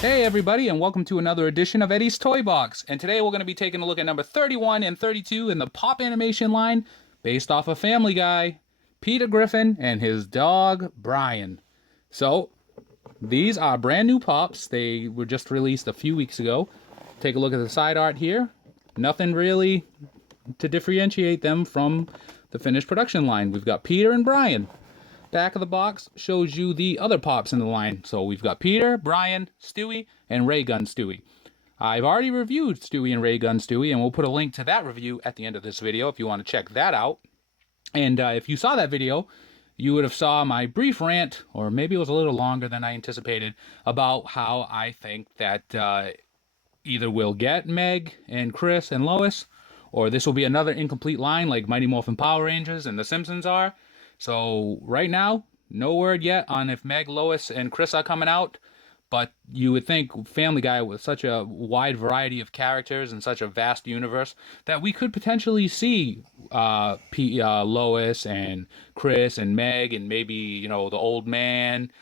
Hey everybody, and welcome to another edition of Eddie's Toy Box. And today we're going to be taking a look at number 31 and 32 in the Pop animation line, based off of Family Guy, Peter Griffin and his dog Brian. So, these are brand new Pops. They were just released a few weeks ago. Take a look at the side art here. Nothing really to differentiate them from the finished production line. We've got Peter and Brian. Back of the box shows you the other Pops in the line. So we've got Peter, Brian, Stewie, and Ray Gun Stewie. I've already reviewed Stewie and Ray Gun Stewie, and we'll put a link to that review at the end of this video if you want to check that out. And if you saw that video, you would have saw my brief rant, or maybe it was a little longer than I anticipated, about how I think that either we'll get Meg and Chris and Lois, or this will be another incomplete line like Mighty Morphin Power Rangers and The Simpsons are. So right now, no word yet on if Meg, Lois, and Chris are coming out, but you would think Family Guy, with such a wide variety of characters and such a vast universe, that we could potentially see Lois and Chris and Meg and maybe, you know, the old man,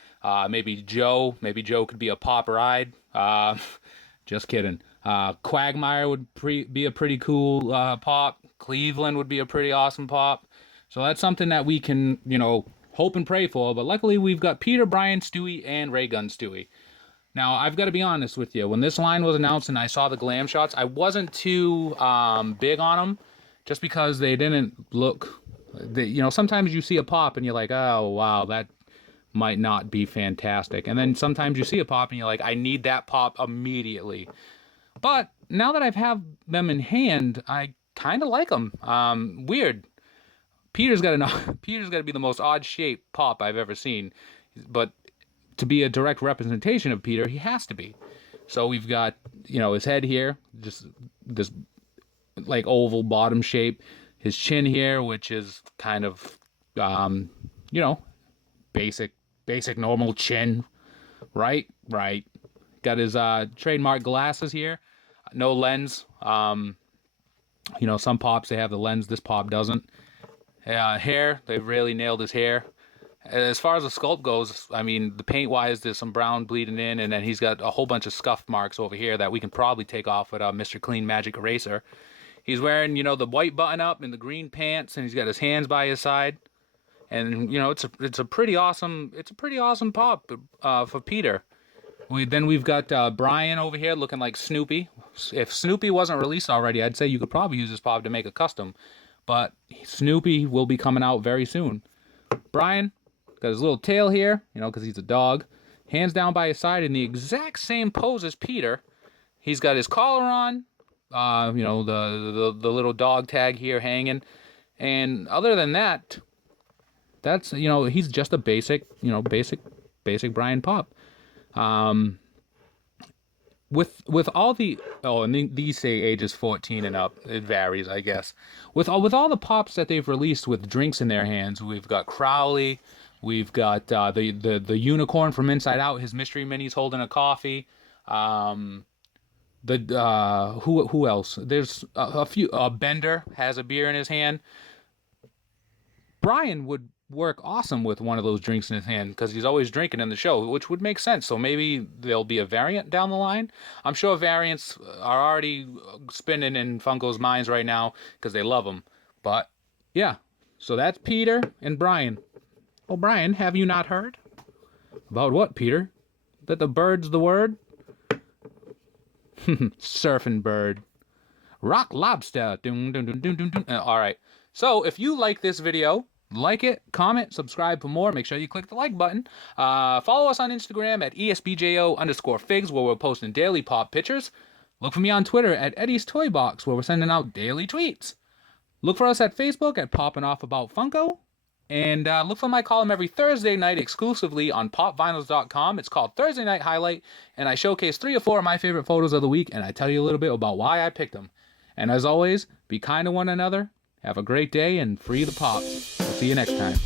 maybe Joe. Maybe Joe could be a Pop Ride. Just kidding. Quagmire would be a pretty cool Pop. Cleveland would be a pretty awesome Pop. So that's something that we can, you know, hope and pray for. But luckily, we've got Peter, Brian, Stewie, and Ray Gun Stewie. Now, I've got to be honest with you. When this line was announced and I saw the glam shots, I wasn't too big on them, just because they didn't look... you know, sometimes you see a Pop and you're like, oh, wow, that might not be fantastic. And then sometimes you see a Pop and you're like, I need that Pop immediately. But now that I've had them in hand, I kind of like them. Weird. Peter's got to be the most odd-shaped Pop I've ever seen, but to be a direct representation of Peter, he has to be. So we've got, you know, his head here, just this like oval bottom shape. His chin here, which is kind of, you know, basic normal chin, right? Right. Got his trademark glasses here, no lens. You know, some Pops they have the lens. This Pop doesn't. Hair, they've really nailed his hair. As far as the sculpt goes, I mean, the paint-wise, there's some brown bleeding in, and then he's got a whole bunch of scuff marks over here that we can probably take off with Mr. Clean Magic Eraser. He's wearing, you know, the white button-up and the green pants, and he's got his hands by his side. And, you know, it's a pretty awesome Pop for Peter. We've got Brian over here looking like Snoopy. If Snoopy wasn't released already, I'd say you could probably use this Pop to make a custom. But Snoopy will be coming out very soon. Brian got his little tail here, you know, because he's a dog. Hands down by his side in the exact same pose as Peter. He's got his collar on, you know, the little dog tag here hanging. And other than that, that's, you know, he's just a basic Brian Pop. With all the... oh, and these say ages 14 and up. It varies, I guess. With all the Pops that they've released with drinks in their hands, we've got Crowley, we've got the unicorn from Inside Out, his mystery minis holding a coffee. Who else? There's a few... Bender has a beer in his hand. Brian would work awesome with one of those drinks in his hand, because he's always drinking in the show, which would make sense. So maybe there'll be a variant down the line. I'm sure variants are already spinning in Funko's minds right now because they love them. But yeah, so that's Peter and Brian. Oh, Brian, have you not heard? About what, Peter? That the bird's the word? Surfing bird. Rock lobster. Dun, dun, dun, dun, dun, dun. All right. So if you like this video, like it, comment, subscribe for more. Make sure you click the like button. Follow us on Instagram at ESBJO_figs, where we're posting daily Pop pictures. Look for me on Twitter at Eddie's Toy Box, where we're sending out daily tweets. Look for us at Facebook at Poppin' Off About Funko. And look for my column every Thursday night exclusively on popvinyls.com. It's called Thursday Night Highlight, and I showcase 3 or 4 of my favorite photos of the week, and I tell you a little bit about why I picked them. And as always, be kind to one another. Have a great day and free the Pops. We'll see you next time.